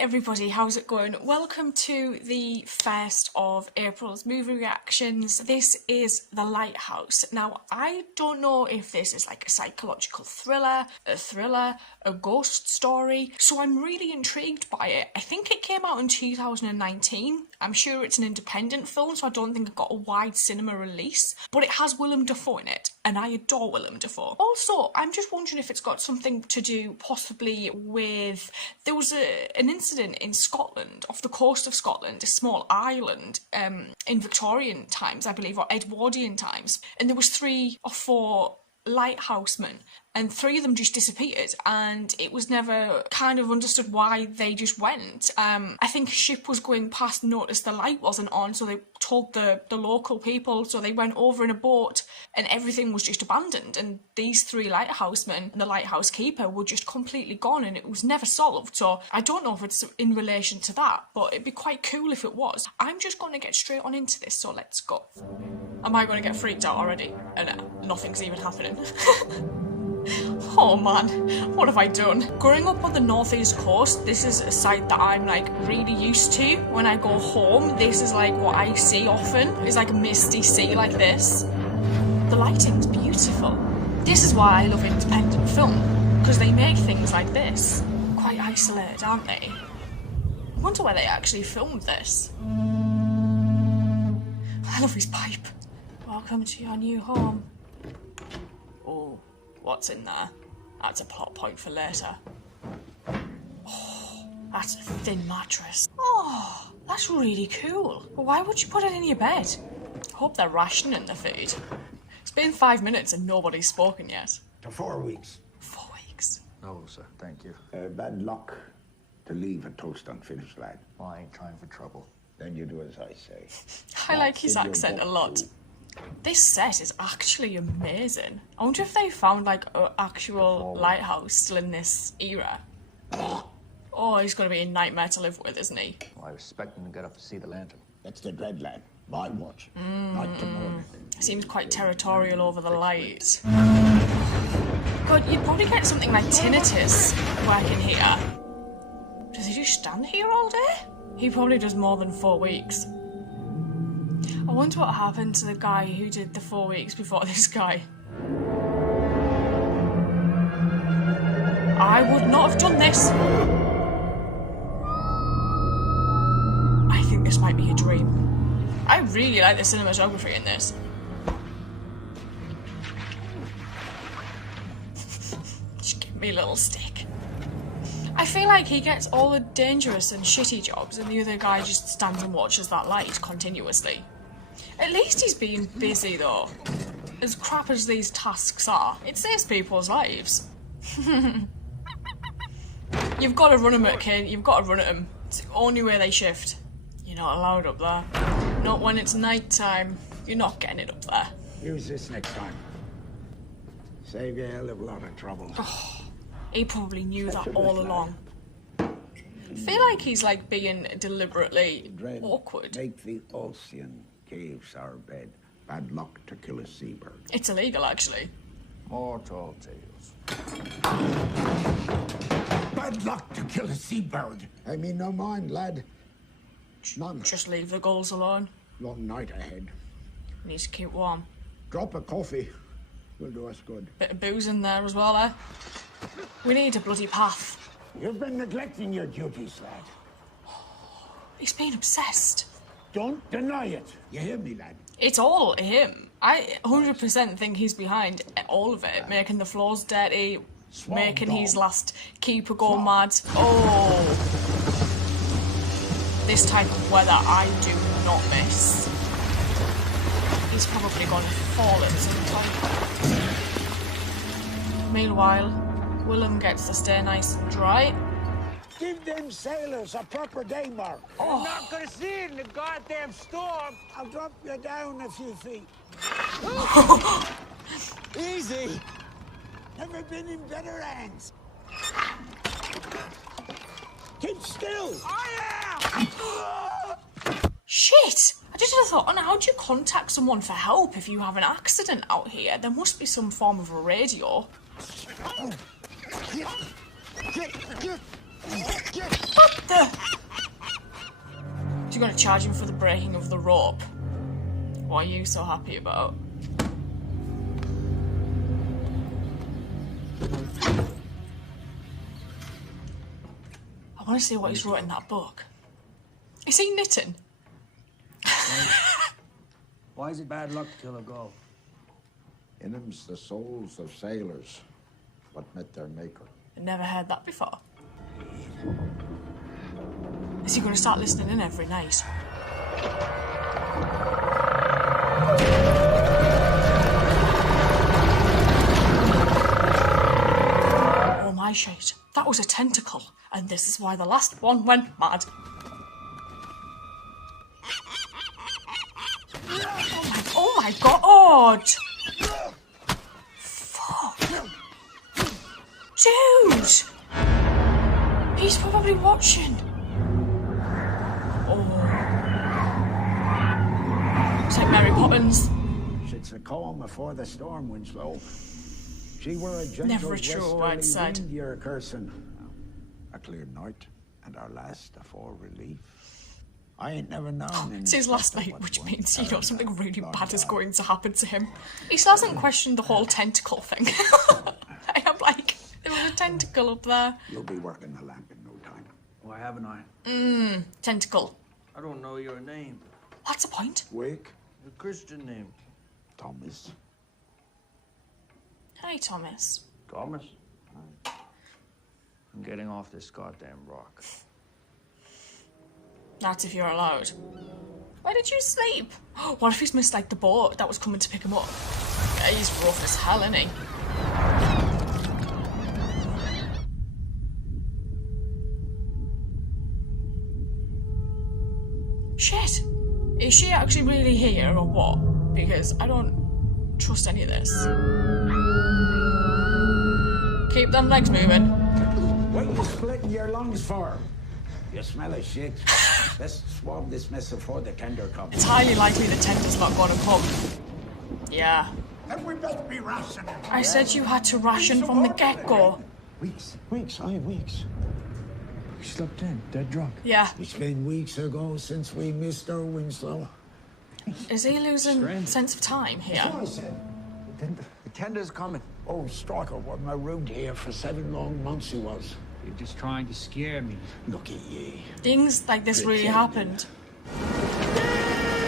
everybody, how's it going? Welcome to the first of April's movie reactions. This is The Lighthouse. Now, I don't know if this is like a psychological thriller, a ghost story, so I'm really intrigued by it. I think it came out in 2019. I'm sure it's an independent film, so I don't think it got a wide cinema release, but it has Willem Dafoe in it, and I adore Willem Dafoe. Also, I'm just wondering if it's got something to do possibly with... There was an incident in Scotland, off the coast of Scotland, a small island, in Victorian times, I believe, or Edwardian times, and there was 3 or 4 lighthousemen, and 3 of them just disappeared, and it was never kind of understood why they just went. I think a ship was going past, noticed the light wasn't on, so they told the local people, so they went over in a boat, and everything was just abandoned, and these 3 lighthousemen and the lighthouse keeper were just completely gone, and it was never solved. So I don't know if it's in relation to that, but it'd be quite cool if it was. I'm just going to get straight on into this, so let's go. Am I going to get freaked out already? And nothing's even happening. Oh man, what have I done? Growing up on the northeast coast, this is a sight that I'm like really used to. When I go home, this is like what I see often. It's like a misty sea like this. The lighting's beautiful. This is why I love independent film, because they make things like this. Quite isolated, aren't they? I wonder where they actually filmed this. I love his pipe. Welcome to your new home. Oh, what's in there? That's a plot point for later. Oh, that's a thin mattress. Oh, that's really cool. But why would you put it in your bed? I hope they're rationing the food. It's been 5 minutes and nobody's spoken yet. To 4 weeks. 4 weeks. No, sir, thank you. Bad luck to leave a toast unfinished, lad. Well, I ain't trying for trouble. Then you do as I say. I like his accent a lot. This set is actually amazing. I wonder if they found like an actual lighthouse still in this era. Oh, he's going to be a nightmare to live with, isn't he? Well, I was expecting to get up to see the lantern. That's the dread, lad. My watch. Not tomorrow. Seems quite territorial over the light. God, you'd probably get something like tinnitus working here. Does he just stand here all day? He probably does more than 4 weeks. I wonder what happened to the guy who did the 4 weeks before this guy. I would not have done this. I think this might be a dream. I really like the cinematography in this. Just give me a little stick. I feel like he gets all the dangerous and shitty jobs and the other guy just stands and watches that light continuously. At least he's being busy though. As crap as these tasks are, it saves people's lives. You've got to run them, kid. You've got to run at them. It's the only way they shift. You're not allowed up there. Not when it's night time. You're not getting it up there. Use this next time. Save you a hell of a lot of trouble. Oh, he probably knew that all along. I feel like he's like being deliberately awkward. Make the Ocean caves our bed. Bad luck to kill a seabird. It's illegal, actually. More tall tales. Bad luck to kill a seabird. I mean, no mind, lad. None. Just leave the gulls alone. Long night ahead. Needs to keep warm. Drop of coffee will do us good. Bit of booze in there as well, eh? We need a bloody path. You've been neglecting your duties, lad. He's been obsessed. Don't deny it. You hear me, lad? It's all him. I 100% think he's behind all of it. Making the floors dirty, making his last keeper go mad. Oh. This type of weather I do not miss. He's probably going to fall at some point. Meanwhile, Willem gets to stay nice and dry. Give them sailors a proper day mark. I'm not gonna see it in the goddamn storm. I'll drop you down a few feet. Easy. Never been in better hands. Keep still. I am. Shit! I just had a thought, how do you contact someone for help if you have an accident out here? There must be some form of a radio. What the? you're going to charge him for the breaking of the rope. What are you so happy about? I want to see what he's wrote in that book. Is he knitting? Why is it bad luck to kill a gull? In them's the souls of sailors, what met their maker. I've never heard that before. Is he going to start listening in every night? Oh my shit, that was a tentacle, and this is why the last one went mad. Oh my god! Fuck. Dude! He's probably watching. Oh. It's like Mary Poppins. It's a calm before the storm, Winslow. She were a gentle Never a true word westerly said. wind you're cursing. A clear night, and our last afore relief. I ain't never known. It's his last night, which means, you know, something really bad is going to happen to him. He still hasn't questioned the whole tentacle thing. I am like, there was a tentacle up there. You'll be working the lamp in no time. Why haven't I? Tentacle. I don't know your name. That's a point. Wake, Your Christian name. Thomas. Hi, Thomas. Thomas? I'm getting off this goddamn rock. That's if you're allowed. Where did you sleep? What if he's missed, like, the boat that was coming to pick him up? Yeah, he's rough as hell, isn't he? Shit! Is she actually really here, or what? Because I don't trust any of this. Keep them legs moving. What are you splitting your lungs for? You smell of shit. Let's swab this mess before the tender comes. It's highly likely the tender's not gonna come. Yeah. Then we better be rationing. I said you had to ration from the get-go. Weeks, aye, weeks. You slept in, dead drunk. Yeah. It's been weeks ago since we missed our Winslow. Is he losing Strange. sense of time here? So I said, The tender's coming. oh, Striker wasn't around here for 7 long months he was. You're just trying to scare me. Look at ye. Things like this really happened.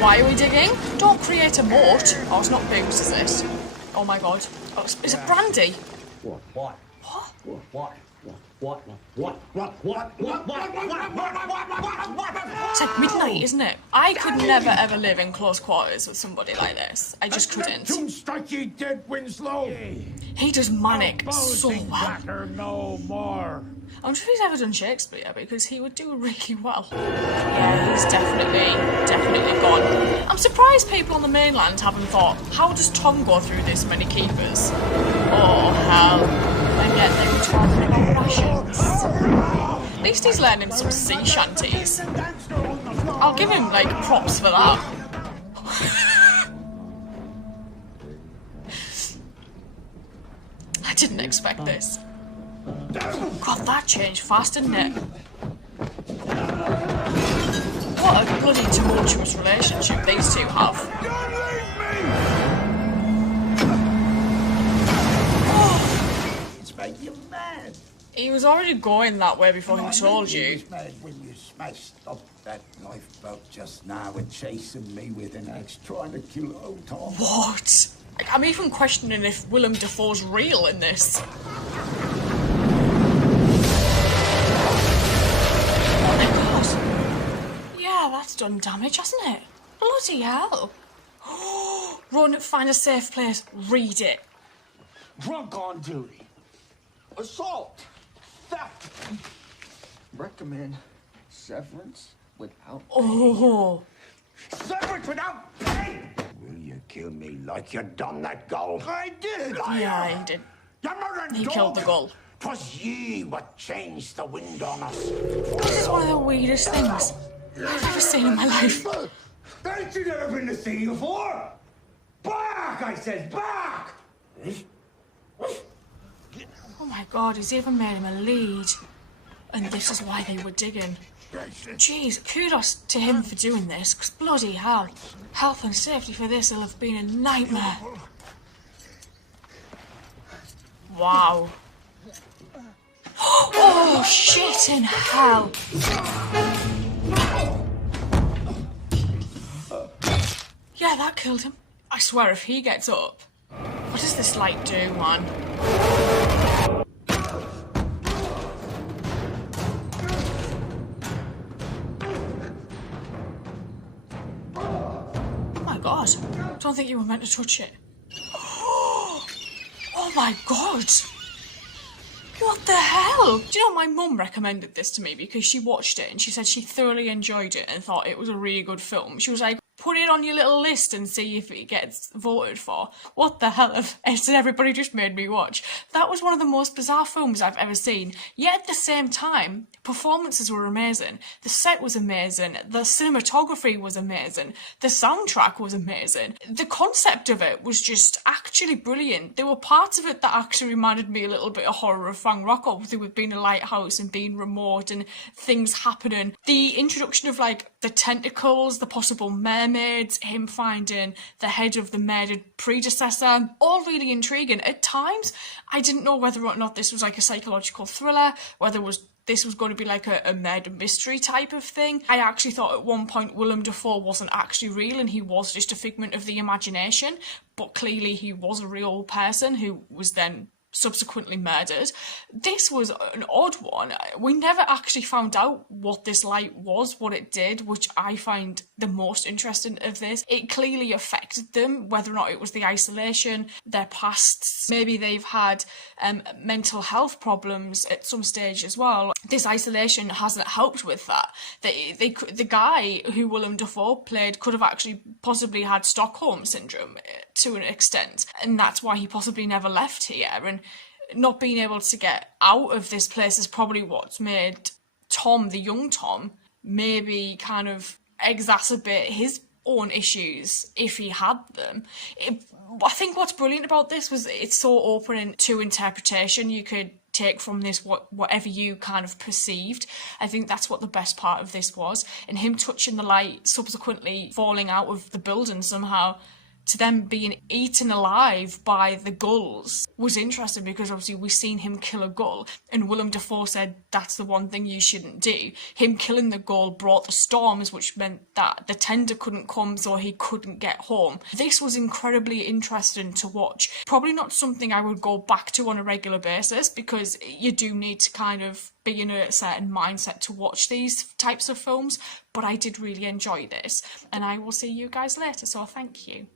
Why are we digging? Don't create a moat. Oh, it's not booze, is it? Oh my god. Oh, is it brandy? What? What? It's like midnight, isn't it? I could never ever live in close quarters with somebody like this. I just couldn't. Strike ye dead, Winslow. He does manic so well. Matter no more. I wonder if he's ever done Shakespeare, because he would do really well. Yeah, he's definitely gone. I'm surprised people on the mainland haven't thought, how does Tom go through this many keepers? Oh, hell. And yet they were talking about rations. At least he's learning some sea shanties. I'll give him, like, props for that. I didn't expect this. God, that changed fast, didn't it? What a bloody tumultuous relationship these two have. It's made you mad. He was already going that way before he told you. He was mad when you smashed up that lifeboat just now and chasing me with an axe trying to kill old Tom. What? Like, I'm even questioning if Willem Dafoe's real in this. Oh my god. Yeah, that's done damage, hasn't it? Bloody hell. Run, find a safe place, read it. Drunk on duty. Assault. Theft. Recommend severance without Oh. severance without pay. Will you kill me like you done that gull? I did. Yeah, he did. You murdering He dog. killed the gull. 'Twas ye what changed the wind on us. This is one of the weirdest things I've ever seen in my life. Ain't you never been to sea before? Back, I said, back. Oh my god, he's even made him a lead. And this is why they were digging. Jeez, kudos to him for doing this, because bloody hell, health and safety for this will have been a nightmare. Wow. Oh, shit in hell. Yeah, that killed him. I swear if he gets up... What does this light do, man? Oh my god. Don't think you were meant to touch it. Oh my god. What the hell? Do you know, my mum recommended this to me because she watched it and she said she thoroughly enjoyed it and thought it was a really good film. She was like, put it on your little list and see if it gets voted for. What the hell has everybody just made me watch? That was one of the most bizarre films I've ever seen. Yet at the same time, performances were amazing. The set was amazing. The cinematography was amazing. The soundtrack was amazing. The concept of it was just actually brilliant. There were parts of it that actually reminded me a little bit of Horror of Fang Rock, obviously with being a lighthouse and being remote and things happening. The introduction of like the tentacles, the possible mermaids, him finding the head of the murdered predecessor, all really intriguing. At times, I didn't know whether or not this was like a psychological thriller, whether this was going to be like a murder mystery type of thing. I actually thought at one point Willem Dafoe wasn't actually real and he was just a figment of the imagination, but clearly he was a real person who was then subsequently murdered. This was an odd one. We never actually found out what this light was, what it did, which I find the most interesting of this. It clearly affected them, whether or not it was the isolation, their pasts, maybe they've had mental health problems at some stage as well. This isolation hasn't helped with that. The guy who Willem Dafoe played could have actually possibly had Stockholm syndrome to an extent, and that's why he possibly never left here, and not being able to get out of this place is probably what's made Tom, the young Tom, maybe kind of exacerbate his own issues if he had them. I think what's brilliant about this was it's so open to interpretation. You could take from this whatever you kind of perceived. I think that's what the best part of this was. And him touching the light, subsequently falling out of the building somehow, to them being eaten alive by the gulls was interesting because obviously we've seen him kill a gull and Willem Dafoe said that's the one thing you shouldn't do. Him killing the gull brought the storms, which meant that the tender couldn't come, so he couldn't get home. This was incredibly interesting to watch. Probably not something I would go back to on a regular basis because you do need to kind of be in a certain mindset to watch these types of films, but I did really enjoy this and I will see you guys later, so thank you.